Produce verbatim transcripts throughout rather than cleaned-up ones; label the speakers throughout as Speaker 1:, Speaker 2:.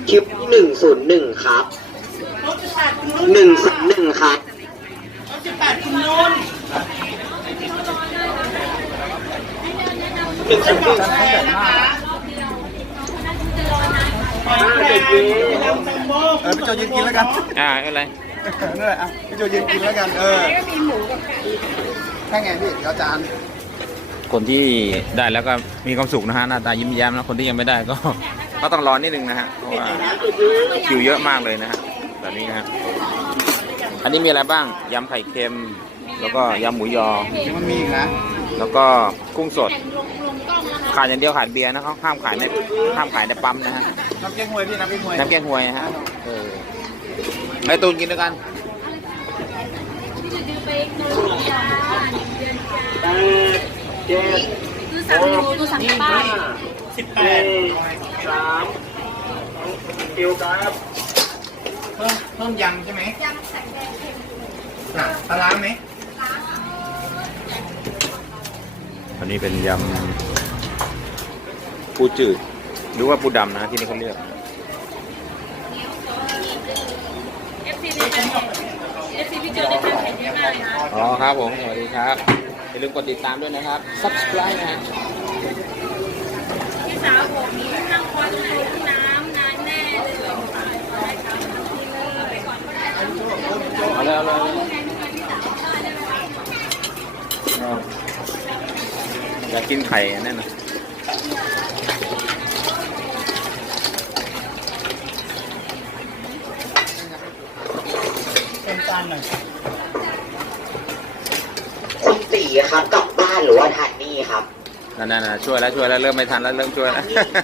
Speaker 1: คิวหนึ่งศูนย์หนึ่งครับหนึ่งศูนย์หนึ่งครับสิบแปดคุณนุ่นหนึ่งศูนย์หนึ่ง
Speaker 2: เออพี่โจยืนกินแล้วกัน
Speaker 3: อ่าอะไร
Speaker 2: นั่นแหละอ่ะพี่โจยืนกินแล้วกันเออแค่ไงพี่อาจารย์
Speaker 3: คนที่ได้แล้วก็มีความสุขนะฮะหน้าตายิ้มแย้มนะคนที่ยังไม่ได้ก็ก็ต้องรอนิดนึงนะฮะเพราะว่าคิวเยอะมากเลยนะฮะแบบนี้นะฮะอันนี้มีอะไรบ้างยำไข่เค็มแล้วก็ยำหมูยอ
Speaker 2: มันมีอีกนะ
Speaker 3: แล้วก็กุ้งสดขาดอย่างเดียวขาดเบียร์นะเขาห้ามขายในห้ามขายในปั๊มนะฮะ
Speaker 2: น้ำแกงหวยพี่น้ำแกงหวย
Speaker 3: น้ำแกงหวยฮะเออไอตูนกินด้วยกัน
Speaker 1: เจ็ดดูสั่งดูสั่งป้ายสิบแปดสามคิวครับ
Speaker 2: เพิ่มเพิ่มยำใช่ไหมยำใส่แดงเค็มปลาล้างไหม
Speaker 3: อันนี้เป็นยำปูจืดหรือว่าปูดำนะที่นี่เขาเรียกอ๋อครับผมสวัสดีครับอย่าลืมกดติดตามด้วยนะครับ subscribe นะ
Speaker 4: พี่สาวผมนี่นั่งควันในน้ำนานแน่เลย
Speaker 3: เอาเลยเอาเลยอยากกินไข่แน่นอน
Speaker 2: เป็นจานหน่อย
Speaker 1: คุณตีครับกลับบ้านหรือว่าทานนี่ครับ
Speaker 3: นั่นๆช่วยแล้วช่วยแล้วเริ่มไม่ทันแล้วเริ่มช่วยแล้ว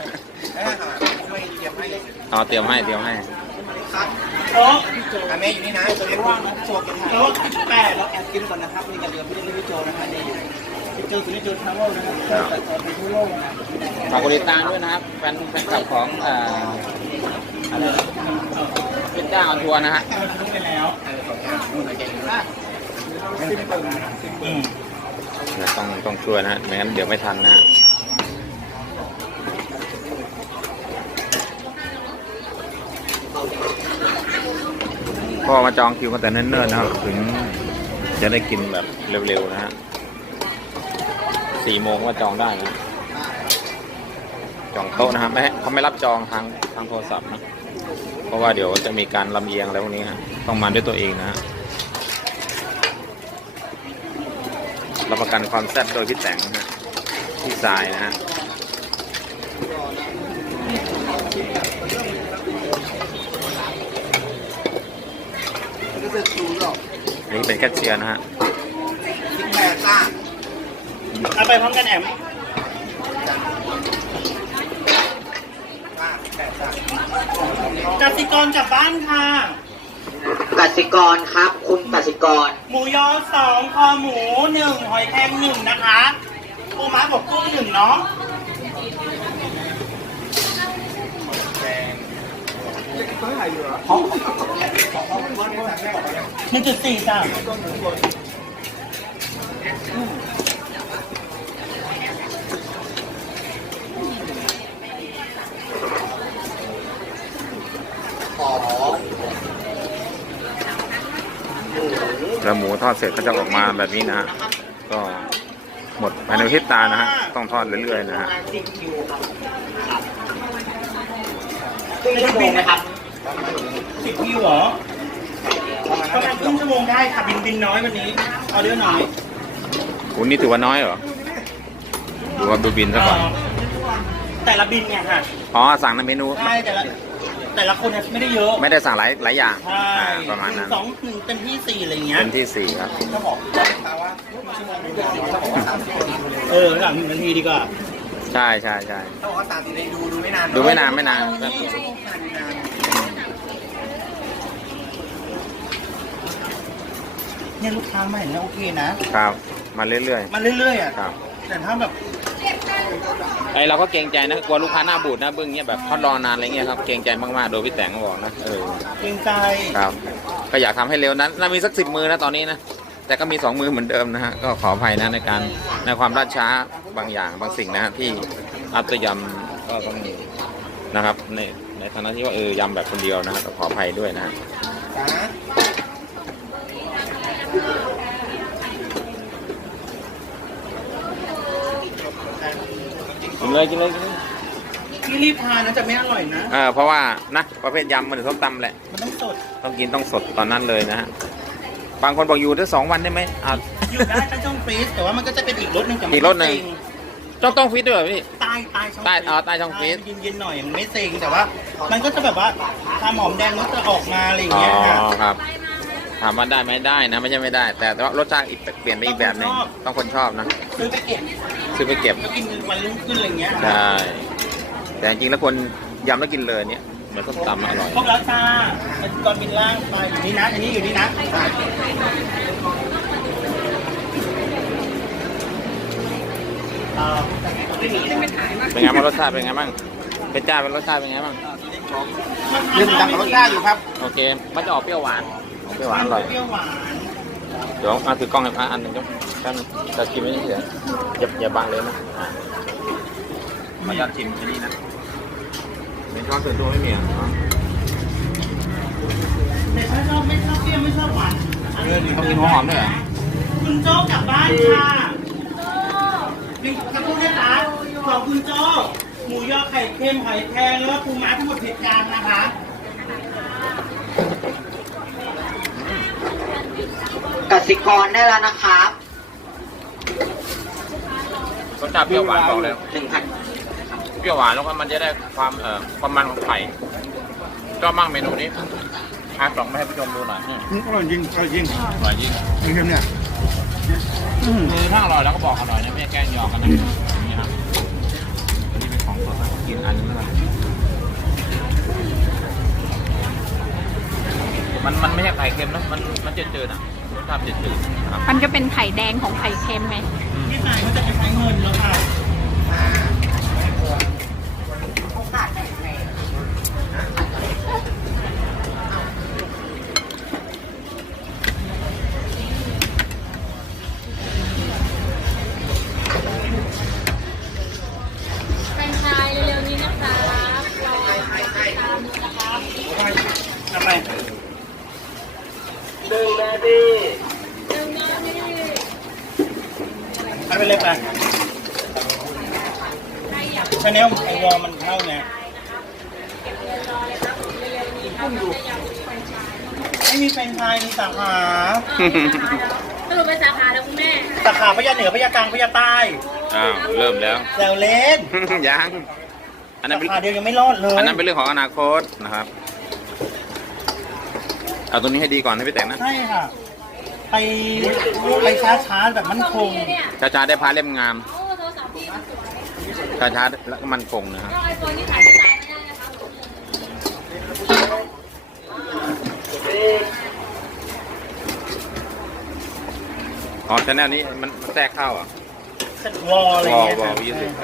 Speaker 3: อ๋อเตรียมให้เตรียมให้
Speaker 2: โต๊ะอาเมย์อยู่นี่นะตัวเล็กว่างนะโชว์กินโต๊ะแปดเราแอบกินก่อนนะครับนี่กระเดือมพี่เล่นพี่โจนะคะนี่พี่โจสุนิจโจทาวเวลนะครับไปทั่วโลก
Speaker 3: ฝากกดติดตามด้วยนะครับแฟนแฟนคลับของอะไรเป็นเจ้าทัวร์นะฮะ
Speaker 2: ไปแล้ว
Speaker 3: ต้องต้องช่วยนะไม่งั้นเดี๋ยวไม่ทันนะฮะพ่อมาจองคิวกันแต่เนิ่นๆนะครับถึงจะได้กินแบบเร็วๆนะฮะสี่โมงก็จองได้นะจองโต๊ะนะครับไม่เขาไม่รับจองทางทางโทรศัพท์นะเพราะว่าเดี๋ยวจะมีการลำเอียงอะไรพวกนี้ฮะต้องมาด้วยตัวเองนะฮะรับประกันความแซ่บโดยพี่แต่งนะฮะพี่สายนะฮะนี่เป็นแคชเชียร์นะฮะ
Speaker 2: เอาไปพร้อมกันแอมกสิกรจากบ้านค่ะ
Speaker 1: กสิกรครับคุณกสิกร
Speaker 4: หมูยอสองคอหมูหนึ่งหอยแครงหนึ่งนะคะปูม้าบวกกุ้งหนึ่งเนาะหนึ่งจุดสี่จ้ะ
Speaker 3: แล้วหมูทอดเสร็จก็จะออกมาแบบนี้นะฮะก็หมดภายในพริบตานะฮะต้องทอดเรื่อยๆนะฮะ
Speaker 1: ครึ่งชั่วโมงนะครับ
Speaker 4: สิบคิวเหรอประมาณครึ่งชั่วโมงได้ค่ะบินบินน้อยวันนี้ออเดอร์น้อย
Speaker 3: คุณนี่ถือว่าน้อยเหรอดูว่าดูบินซะก่อน
Speaker 4: แต่ละบินเนี่ยค่ะ
Speaker 3: อ๋อสั่งในเมนู
Speaker 4: ใช่แต่ละแต่ละคนไม่ได้เยอะ
Speaker 3: ไม่ได้สั่งหลายหลายอย่าง
Speaker 4: ประมาณนั้นสองหนึ่งเป็นที่สี่อะไรเงี้ย
Speaker 3: เป็นที่สี่ครับ
Speaker 4: เออหลังหนึ่งนาทีดีกว่า
Speaker 3: ใช่ใช่ใช่
Speaker 2: ถ้าบอกว่าสามสี่ดูดูไม่นาน
Speaker 3: ดูไม่นานไม่นาน
Speaker 4: เนี่ยลูกค้าใหม่เนี่ยโอเค
Speaker 3: นะครับมาเรื่อย
Speaker 4: ๆมาเรื่อยๆอ่ะ
Speaker 3: ครับ
Speaker 4: แต่ถ้าแบบ
Speaker 3: ไอเราก็เกรงใจนะกลัวลูกค้าหน้าบูดนะเบื้องเนี้ยแบบทอดรอนานอะไรเงี้ยครับเกรงใจมากๆโดยพี่แต่งก็บอกนะเออ
Speaker 4: เกรงใจ
Speaker 3: ครับก็อยากทำให้เร็วนั้นน่ามีสักสิบมือนะตอนนี้นะแต่ก็มีสองมือเหมือนเดิมนะฮะก็ขออภัยนะในการในความล่าช้าบางอย่างบางสิ่งนะฮะที่อัตยำก็ต้องนะครับในในฐานะที่ว่าเออยำแบบคนเดียวนะครับขออภัยด้วยนะฮะ
Speaker 2: จ้า
Speaker 3: กินเลยกินเลยกินเลย
Speaker 4: พี่รีบทานนะจะไม่อร่อยนะ
Speaker 3: เออเพราะว่านะประเภทยำมันหรือส้มตำแหละ
Speaker 4: มันต้องสด
Speaker 3: ต้องกินต้องสดตอนนั้นเลยนะฮะบางคนบอกอยู่ได้สองวันได้ไหมอ่า
Speaker 4: อยู่ได้ใต้ช่องฟรีซแต่ว่ามันก็จะเป็นอีกรสหนึงแต่มั
Speaker 3: อีกรสหนึ่ง ต้องต้องฟิตด้วยเหรอพี่
Speaker 4: ใต้ใต้ช่อง
Speaker 3: ใต้
Speaker 4: ฟรีซ
Speaker 3: อ๋อใต้ช่องฟรีซ
Speaker 4: ใเย็นๆหน่อยมันไม่เซ็งแต่ว่า มันก็จะแบบว่าถ้าหอมแดงมันก็จะออกมาอะไรอย่าง
Speaker 3: อ๋อ
Speaker 4: เงี้ยค่ะ
Speaker 3: ครับถามว่าได้ไหมได้นะไม่ใช่ไม่ได้ แต่แต่ว่ารสชาติอีกเปลี่ยนไปอีกแบบหนึ่งต้องคนชอบนะ
Speaker 4: ซื้อไปเก็บ
Speaker 3: ซื้อไปเก็บ
Speaker 4: แล้วกินวันรุ่งขึ้นอะไรเงี้ย
Speaker 3: ใช่แต่จริงๆแล้วคนยำแล้วกินเลยเนี่ยเหมือนส้มตำอร่อย
Speaker 4: พวกราชาก่อนบินล่างไปอยู่นี่นะอันนี้อยู่นี่นะเอ่อไม่มีเลย
Speaker 3: เป็นไงบ้างรสชาติเป็นไงบ้างเป็นจ้าเป็นรสชาติเป็นไงบ้าง
Speaker 2: เรื่องตามรสชาติอยู่ครับ
Speaker 3: โอเคมันจะออกเปรี้ยวหวานออกเปรี้ยวหวานอร่อย
Speaker 4: เปรี้ยวหวาน
Speaker 3: เดี๋ยวเอาถือกล้องให้พระอันหนึ่งจ้ะท่านจะชิมไม่ได้เสียอย่าอย่าบังเลยนะอ่ะขออนุญาตชิมอันนี้นะเป็นช้อนส่วนตัวไม่มีอ่ะ
Speaker 4: แต่ถ้าชอบไม่ชอบเปรี้ยวไม่ชอบหวาน
Speaker 3: ต้องกินหัวหอมด้วยเหรอ
Speaker 4: คุณโจ้กลับบ้านค่ะมีกระพุ้งให้คะของคุณโจ้หมูยอไข่เค็มหอยแครงแล้วก็ปูม้าทั้งหมดเผ็ดจานนะคะ
Speaker 5: กสิกรได้แล้วนะครับ
Speaker 3: รสชาติเปรี้ยวหวานบอกเลย
Speaker 5: หนึ่งพัน
Speaker 3: เปรี้ยวหวานแล้วก็มันจะได้ความเอ่อความมันของไข่ชอบมากเมนูนี้พาสองมาให้ผู้ชมดูหน่อยอืม
Speaker 2: อร่อยจริงอร่อยจริง
Speaker 3: อร่อยจริง
Speaker 2: เค็มเนี่ย
Speaker 3: คือถ้าอร่อยแล้วก็บอกอร่อยนะไม่ใช่แกล้งยอกันนะอย่างนี่ครับอันนี้เป็นของสดนะกินอันนึงแล้วกันมันมันไม่ใช่ไข่เค็มนะมันมันจืดๆอ่ะรสชาติจืดๆนะครับ
Speaker 6: มันก็เป็นไข่แดงของไข่เค็มไหม
Speaker 4: ที่ไหนมันจะไปใช้เงินแล้วค่ะ
Speaker 6: เป็นชายเร็วๆนี้นะคะรอตามนะคะ
Speaker 4: เอาไป
Speaker 1: หนึ่งนาที
Speaker 4: เอาไปเลยไปชาแนลไอวอลมันเข้าไงไม่มีแฟรนไชส์มีสาขา
Speaker 6: สรุปเป็นสาขาแล้วคุณแม่
Speaker 4: สาขาพญาเหนือพญากลางพญาใต้
Speaker 3: อ้าวเริ่มแล้ว
Speaker 4: แซวเล่น
Speaker 3: ยังอันนั้น
Speaker 4: สา
Speaker 3: เป็น
Speaker 4: ขาเดียวยังไม่รอดเลย
Speaker 3: อันนั้นเป็นเรื่องของอนาคตนะครับเอาตัวนี้ให้ดีก่อนให้พี่แต่งนะ
Speaker 4: ใช่ค่ะ ไปไปช้าๆแบบมั่นคง
Speaker 3: ช้าๆได้พาเล่มงาม
Speaker 6: โอ้โทรศัพท์พี่
Speaker 3: ช้าๆแล้วก็มันคงนะครับ
Speaker 6: ก็ไอโฟนที่ขายไม่ได้ไม่ได้นะคะ
Speaker 3: อ๋อชแนลนี้มันแทรกเข้าอ่ะ
Speaker 4: วอลอะไร
Speaker 3: วอล
Speaker 4: เงี้ยว
Speaker 3: อลยี่สิบ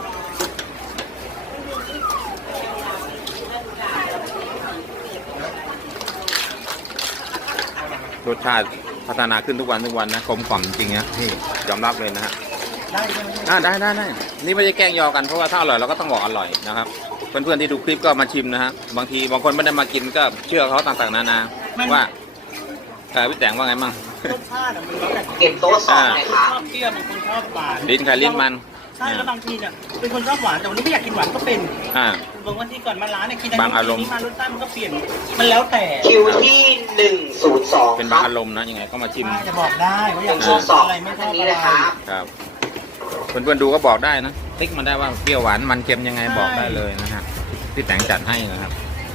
Speaker 3: รสชาติพัฒนาขึ้นทุกวันทุกวันนะกลมกล่อมจริงๆนะพี่ยอมรับเลยนะฮะ
Speaker 4: ได้ใช่ไหม
Speaker 3: อ่าได้ได้ได้นี่ไม่ได้แกล้งยอกันเพราะว่าถ้าอร่อยเราก็ต้องบอกอร่อยนะครับเพื่อนๆที่ดูคลิปก็มาชิมนะฮะบางทีบางคนไม่ได้มากินก็เชื่อเขาต่างๆนานาว่าเออพี่แต่งว่าไงมั่ง
Speaker 4: รสชาติอะมันแล้วแต่
Speaker 5: เก็บโต๊ะสองเลยครับ
Speaker 4: ชอบเปรี้ยวบางคนชอบหวาน
Speaker 3: ลิ้นใครลิ้นมัน
Speaker 4: ใช่แล้วบางทีเนี่ยเป็นคนชอบหวานแต่วันนี้ไม่อยากกินหวานก็เป็น
Speaker 3: อ่า
Speaker 4: บางวันที่ก่อนมาร้านเนี่ยกิน
Speaker 3: บางอารมณ์
Speaker 4: นี้มารสชาติมันก็เปลี่ยนมันแล้วแต่
Speaker 5: คิวที่หนึ่งศูนย์สอง
Speaker 3: เป็น
Speaker 5: ค
Speaker 3: บาง
Speaker 5: รับ
Speaker 3: อารมณ์นะยังไงก็มาชิม
Speaker 4: จะบอกได้ว่าอยาก
Speaker 5: โต๊ะสอง
Speaker 4: อะไรไม่ช
Speaker 5: ทา
Speaker 4: อง บ
Speaker 5: นี้
Speaker 4: อะไร
Speaker 5: เลยครับ
Speaker 3: ครับเพื่อนๆดูก็บอกได้นะติ๊กมาได้ว่าเปรี้ยวหวานมันเค็มยังไงบอกได้เลยนะฮะพี่แต่งจัดให้นะครับ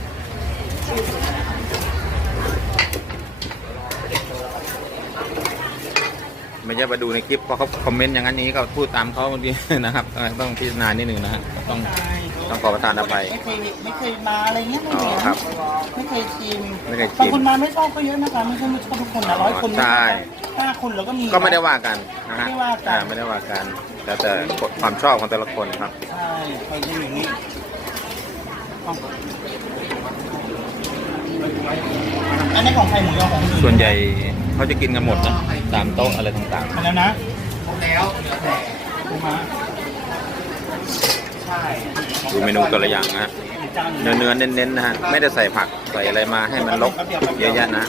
Speaker 3: ไม่ใช่มาดูในคลิปเพราะเขาคอมเมนต์อย่างนั้นอย่างนี้ก็พูดตามเขาบางทีนะครับต้องพิจารณานิดนึงนะฮะต้องต้องขอประทานอภัย
Speaker 4: ไม่เคยไม่เคยมาอะไรเงี้ยไม่
Speaker 3: อ๋อ
Speaker 4: เห็น
Speaker 3: ครับ
Speaker 4: ไม่เคยชิม
Speaker 3: ไม่เคยชิม
Speaker 4: บางคนมาไม่ชอบก็เยอะนะคะไม่ใช่ไม่ชอบทุกคนนะร้อยคน
Speaker 3: ใช่
Speaker 4: ห้าคนแล้วก็มี
Speaker 3: ก็ไม่ได้ว่ากันนะฮะ
Speaker 4: ไม่ว่ากัน
Speaker 3: อ่าไม่ได้ว่ากันแล้วแต่ความชอบของแต่ละคนครับ
Speaker 4: ใช่ใครจะอย่างนี้อันนี้ของใครหมูยอของ
Speaker 3: ส่วนใหญ่เขาจะกินกันหมดนะตามโต๊ะอะไรต่าง
Speaker 4: มาแล้วนะ
Speaker 5: แล้วเหลือแต่
Speaker 4: ปูม้าใช่
Speaker 3: ๆดูเมนูแต่ละอย่างนะฮะ
Speaker 4: ป
Speaker 2: จัง
Speaker 3: เนื้อเนื้อเน้นๆนะฮะไม่ได้ใส่ผักใส่อะไรมาให้มันลกเยอะแยะนะ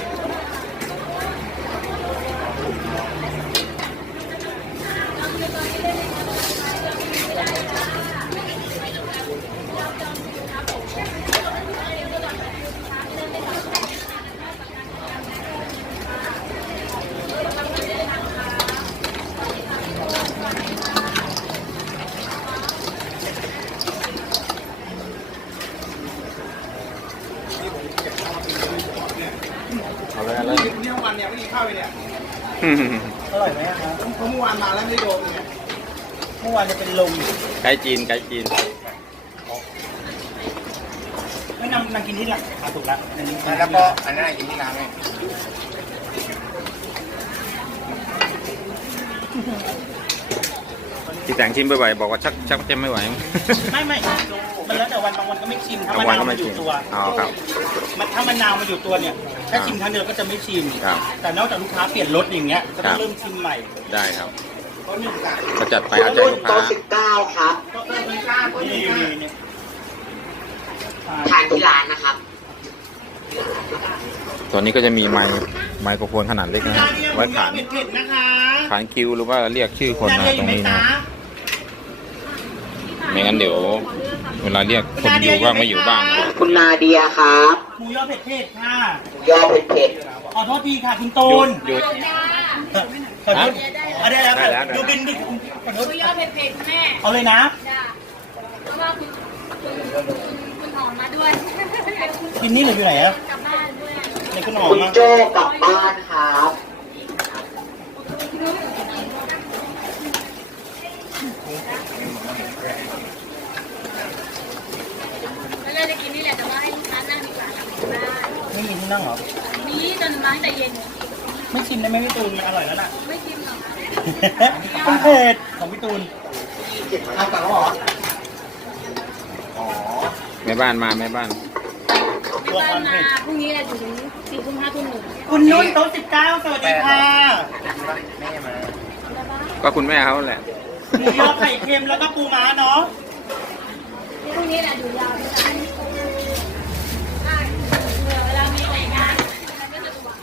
Speaker 3: เอาเลยเอาเลย
Speaker 2: นี่ทั้งวันเนี่ยไม่กินข้าวเลยเนี่ย
Speaker 3: อืม
Speaker 2: อร่อยไหมครับเพราะเมื่อวานมาแล้วไม่ได้โดนเนี่ยเมื่อวานจะเป็นลม
Speaker 3: ไก่จีนไก่จีน
Speaker 2: ไม่นำนางกินที่หลังขาถูกแล้วอันนี้
Speaker 5: แล้วก็อันนั้นกินที่ร้านไหม
Speaker 3: ที่แต่งชิมบ่อยๆบอกว่าชักชักจะไม่ไหว
Speaker 2: ไม่ไม่มันแล้วแต่วันบางวันก็ไม่ชิมถ้า
Speaker 3: บาง
Speaker 2: มะ
Speaker 3: วัน
Speaker 2: นาว
Speaker 3: ก็
Speaker 2: มั
Speaker 3: ไม่
Speaker 2: นอยู่
Speaker 3: ชิม
Speaker 2: ตัว
Speaker 3: อ๋อครับ
Speaker 2: มันถ้ามะนาวมันอยู่ตัวเนี่ยถ้าชิมครั้งเดียวก็จะไม่ชิม
Speaker 3: ครับ
Speaker 2: แต่นอกจากลูกค้าเปลี่ยนรสอย่างเงี้ยก็ต้องเริ่มชิมใหม่
Speaker 3: ได้ครับ
Speaker 2: เพราะหนึ่งอ่ะ
Speaker 3: ก็จัดไปเอาใจ
Speaker 5: รุ่น
Speaker 3: ลูกค้า
Speaker 5: โต๊ะสิบเก้าครับ
Speaker 2: ก็เพิ่มเป็นก้าก็นี่นี่นี่
Speaker 5: ทานที่ร้านนะครับ
Speaker 3: ตัวนี้ก็จะมีไมค์ไมโครโฟนขนาดเล็กนะฮะไว้ขาน
Speaker 2: เผ็ดๆนะคะ
Speaker 3: ขานคิวหรือว่าเรียกชื่อคนนะตรงนี้นะ
Speaker 2: จ๊ะ
Speaker 3: ไม่งั้นเดี๋ยว เวลาเรียกคนอยู่บ้างไม่อยู่บ้างนะ
Speaker 5: คุณนาเดียครับ
Speaker 2: หมูยอเผ็ดๆค่ะ
Speaker 5: ยอเผ็ด
Speaker 2: ขอโทษทีค่ะคุณตูน
Speaker 3: หยุด
Speaker 2: ขอโทษเอาได้แล้ว
Speaker 3: ได้แล้ว
Speaker 2: ดูบินดิขอโทษ
Speaker 6: คุยยอดเผ็ดๆแม่
Speaker 2: เอาเลยนะ
Speaker 6: จ้าเพราะว่าคุณคุณคุณหอมมาด้วย
Speaker 2: กินนี่หรืออยู่ไหนอะ
Speaker 6: กลับบ้านด้วย
Speaker 2: ในขน
Speaker 5: ๆ
Speaker 2: ม
Speaker 5: คุณ
Speaker 2: อะ
Speaker 5: โจกลับบ้านครับ
Speaker 6: แล้วเราจะกินนี่แหละแต่ว่าให้ลูกค้านั่งดีกว่าค่ะไม่ได้
Speaker 2: ไม่มีที่นั่งเหรอ
Speaker 6: นี่จนมาตั้งแต่เย็น
Speaker 2: ไม่ชิมได้ไหมพี่ตูนมันอร่อยแล้วน่ะ
Speaker 6: ไม่กินหรอก
Speaker 2: มันเผ็ดของพี่ตูน
Speaker 5: เอากลับแล้วเหรอ
Speaker 3: แม่บ้านมาแม่บ้าน
Speaker 6: ไม่บ้านมาพรุ่งนี้แหละถึงสี่ทุ่มห้าทุ่มหนึ่ง
Speaker 2: คุณนุ่นโต๊ะสิบเก้าสวัสดีค่ะ
Speaker 5: แม่มา
Speaker 3: ก็คุณแม่เขาแหละ
Speaker 2: หมูยอไข่เค็มแล้วก็ปูม้าเนาะ
Speaker 6: พรุ่งนี้แหละอยู่ยาวที่ร้านได้เวลามีรายงานก็จะบอก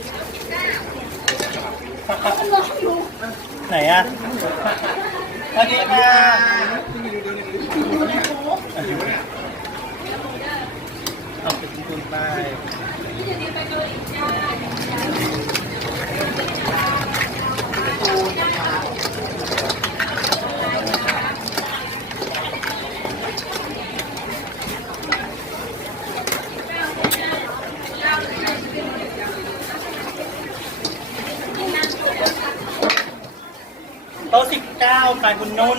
Speaker 6: มันร้องอยู่
Speaker 2: ไหนอะสวัสดีค่ะเอาไปคุณตูนไป โต๊ะสิบเก้าไปคุณนุ่น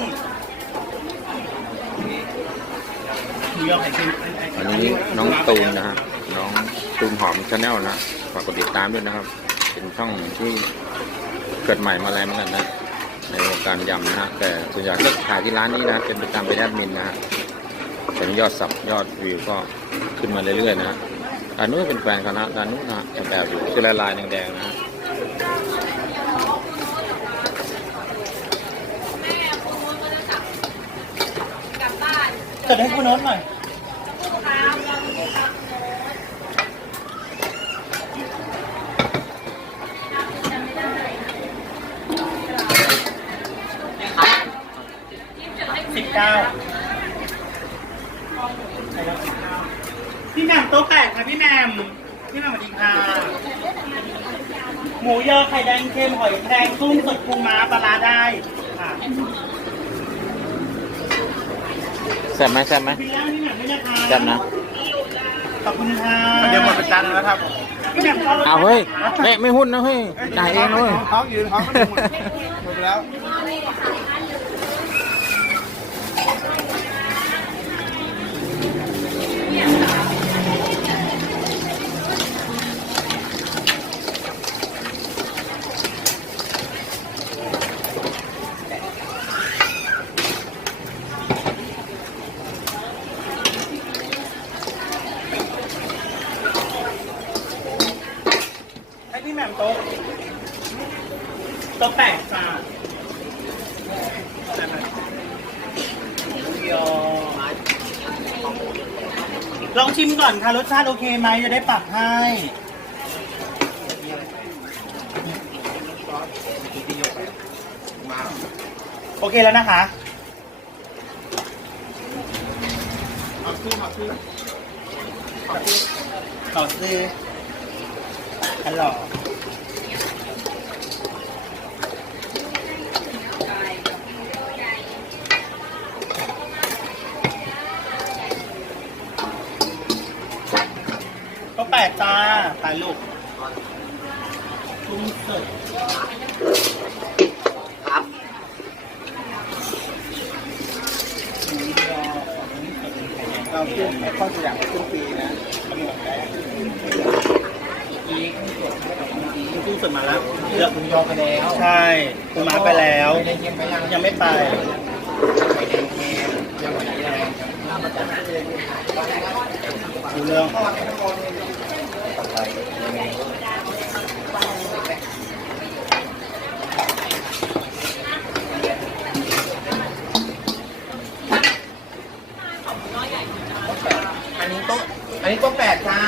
Speaker 2: หมูยอไข่เค็ม
Speaker 3: อันนี้น้องตูนนะฮะน้องตูนหอมชาแนลนะฝากกดติดตามด้วยนะครับ เป็นช่องที่เกิดใหม่มาแล้วเหมือนกันนะในวงการยำนะฮะแต่ส่วนใหญ่ก็ถ่ายที่ร้านนี้นะเป็นประจำเป็นแอดมินนะฮะแต่ยอดสับยอดวิวก็ขึ้นมาเรื่อยๆนะฮะด้านนู้นเป็นแฟนเขานะด้านนู้นนะแบบอยู่คือลายลายๆแดงๆนะฮะ
Speaker 6: แม่คุณโน้ตก็จะกลับกลับบ้าน
Speaker 2: เกิดให้คุณโน้ตหน่อย
Speaker 6: ลูกค้าเราลูกค้าจำไม่ได้ยิ้มจดให้คุณ
Speaker 2: สิบเก้าพี่แหม่มโต๊ะแปดค่ะพี่แหม่มพี่แหม่มสวัสดีค่ะหมูยอไข่แดงเค็มหอยแครงกุ้งสดปูม้าปลาร้าได้ค่ะ
Speaker 3: แซ่บไหมแซ่บไหม
Speaker 2: พี่แหม่มพี่แหม่มด้วยนะคะ
Speaker 3: แซ่บนะ
Speaker 2: ขอบคุณค่ะ
Speaker 5: เดี๋ยวหมดเป็นจานแล้วครับ
Speaker 2: พี่แหม่มเอารถ
Speaker 3: เอาเฮ้ยไม่ไม่หุ้นนะเฮ้ยจ่ายเองนะเลย
Speaker 5: ท้องยืนท้องก็หมดหมดไปแล้ว
Speaker 2: ให้พี่แหม่มโต๊ะโต๊ะแปดค่ะหมูยอ
Speaker 4: ลองชิมก่อนค่ะรสชาติโอเคไหมจะได้ปรับให้ โอเคแล้วนะคะขอซื้อขอซื้อขอซื้อฮัลโหลก็แปดจ้าตายลูกลุงเสิร์ฟ
Speaker 1: ครับ
Speaker 2: เราขึ้นข้อตัวอย่างครึ่งปีนะกำหนดได้
Speaker 4: ลุงเสิร์ฟมาแล้วเลือก
Speaker 2: คุณยอไปแล้ว
Speaker 4: ใช่ปูม้าไปแล้ว
Speaker 2: ไม่ได้เยี่ยมไปยัง
Speaker 4: ยังไม่ไป
Speaker 2: ไปแดงแค่ยังไหวแรง
Speaker 4: ดูเรื่อง
Speaker 2: อันนี้โต๊ะอันนี้โต๊ะแปดจ้า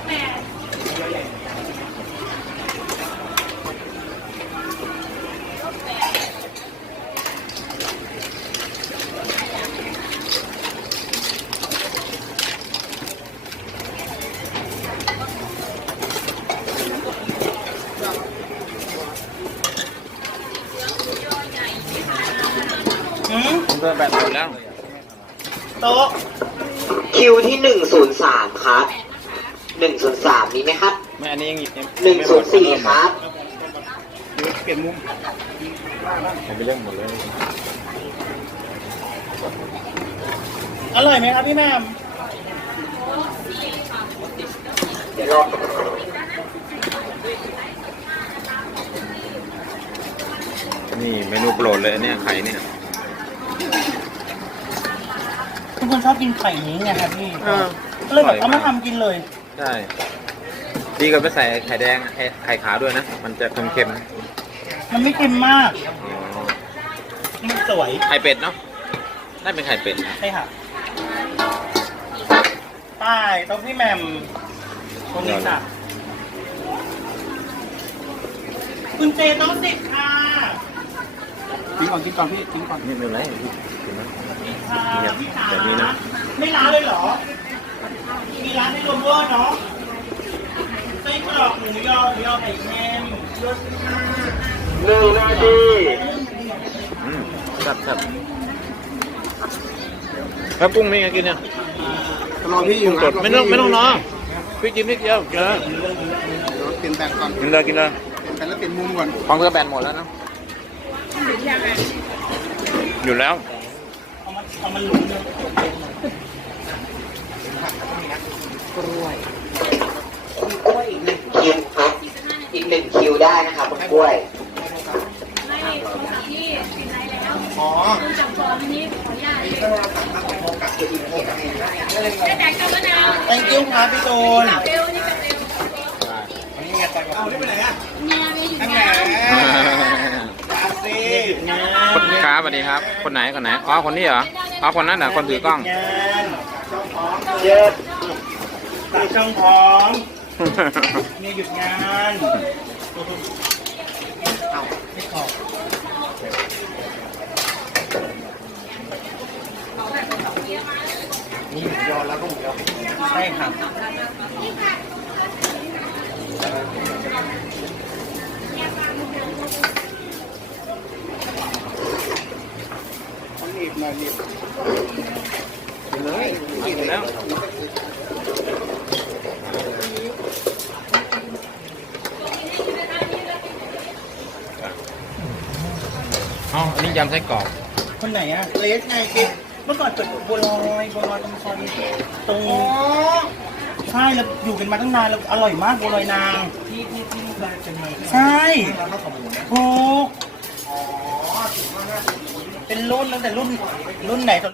Speaker 4: อืม
Speaker 3: ผมเพิ่มแบตหมดแล้ว
Speaker 4: โต๊ะ
Speaker 1: คิวที่หนึ่งศูนย์สามครับหนึ่งศูนย์สามมีไหมครับ
Speaker 3: ไม่อันนี้ยังยัง
Speaker 1: หนึ่งศูนย์สี่ครับ
Speaker 2: เปลี่ยนมุม
Speaker 3: ผมไปเรื่องหมดเลย
Speaker 4: อร่อยไหมครับพี่แม่ม
Speaker 1: เดี๋ยวรอ
Speaker 3: นี่เมนูโปรดเลยอันเนี้ยไข่เนี่ย
Speaker 4: ทุกคนชอบกินไข่นี้ไงครับพี่ก็เลยแบบเอามาทำกินเลย
Speaker 3: ใช่ดีกว่าไปใส่ไข่แดงไข่ไข่ขาวด้วยนะ มันจะเค็มๆนะ
Speaker 4: มันไม่เค็มมาก
Speaker 3: อ๋อ
Speaker 4: มันสวย
Speaker 3: ไข่เป็ดเนาะได้เป็นไข่เป็ดนะ
Speaker 4: ใช่ค่ะป้ายโต๊ะพี่แหม่มตรงนี้จ้ะคุณเจโต๊ะสิบค่ะ
Speaker 2: ทิ้งก่อนทิ้งก่อนพี่ทิ้งก่อน
Speaker 3: นี่ไม่เป็นไรพี่กินนะ
Speaker 4: ค่ะ
Speaker 3: เนี่ย
Speaker 4: พี่จ๋า
Speaker 3: แบบนี้นะ
Speaker 4: ไม่ร้านเลยเหรอ มีร้านให้รวมเวอร์เนาะไส้กรอกหมูยอหมูยอไข่เค็มรสชาติ
Speaker 1: หนึ่งนาที
Speaker 3: อืมครับครับแล้วกุ้งนี่ไงกินเนี่ย
Speaker 5: รอพี่อยู่
Speaker 3: สดไม่ต้องไม่ต้องรอพี่กินนิดเดียวเจอ
Speaker 5: เดี๋ยวเปลี่ยนแปลงก่อน
Speaker 3: กินเลยกินเลย
Speaker 5: เปลี่ยนแปลงแล้วเปลี่ยนมุมก่อน
Speaker 3: ของเธอแบนหมดแล้วนะอยู่แล้ว
Speaker 4: เอามาเอามาลุ้นเลย
Speaker 1: คิวครับ อีกหนึ่งคิวได้นะครับคุณกล้วย
Speaker 6: ไม่โทรศัพท์พี่ปิดไลน์แล้ว
Speaker 2: อ๋อ
Speaker 6: โทรศัพท์ก่อนนี้ขออนุญาตได้แต่กับมะนาว
Speaker 4: thank you ครับพี่ตูน
Speaker 6: เบลนี่กับเบล
Speaker 2: อันนี้ไงตอนเอาได้ไปไหนอ่ะ
Speaker 6: เนี่ยไม่อยู่
Speaker 2: นั่น
Speaker 6: ง
Speaker 2: ไง
Speaker 6: าน
Speaker 2: ตาซี
Speaker 4: งา
Speaker 3: คน นครับสวัสดีครับ คนไหนคนไหนอ๋อคนนี้เหรออ๋อคนนั้นเหรอคนถือกล้อง
Speaker 4: งาน
Speaker 1: เจ็ด
Speaker 4: ตัดช่องพร้อมเนี่ยหยุดงานเอาไม่ขอบ
Speaker 2: นี่หมูยอแล้วก็หมูยอ
Speaker 4: ใช่ครับ
Speaker 2: หนีบหน่อยหนีบ
Speaker 3: กินเลยกินแล้วอ๋ออันนี้ยำไส้กรอก
Speaker 4: คนไหนอะเลสไงกิ๊กเมื่อก่อนเปิดบัวลอยบัวลอยตรงซอยตรงใช่แล้วอยู่กันมาตั้งนานแล้วอร่อยมากบัวลอยนาง
Speaker 2: ที่ที่ที่ลูกได้เป็นไง
Speaker 4: ใช่
Speaker 2: เราต้องขอบคุณนะ
Speaker 4: ถูก
Speaker 2: อ๋อถึงว่าน่าจะ
Speaker 4: เป็นรุ่นตั้งแต่รุ่นรุ่นไหน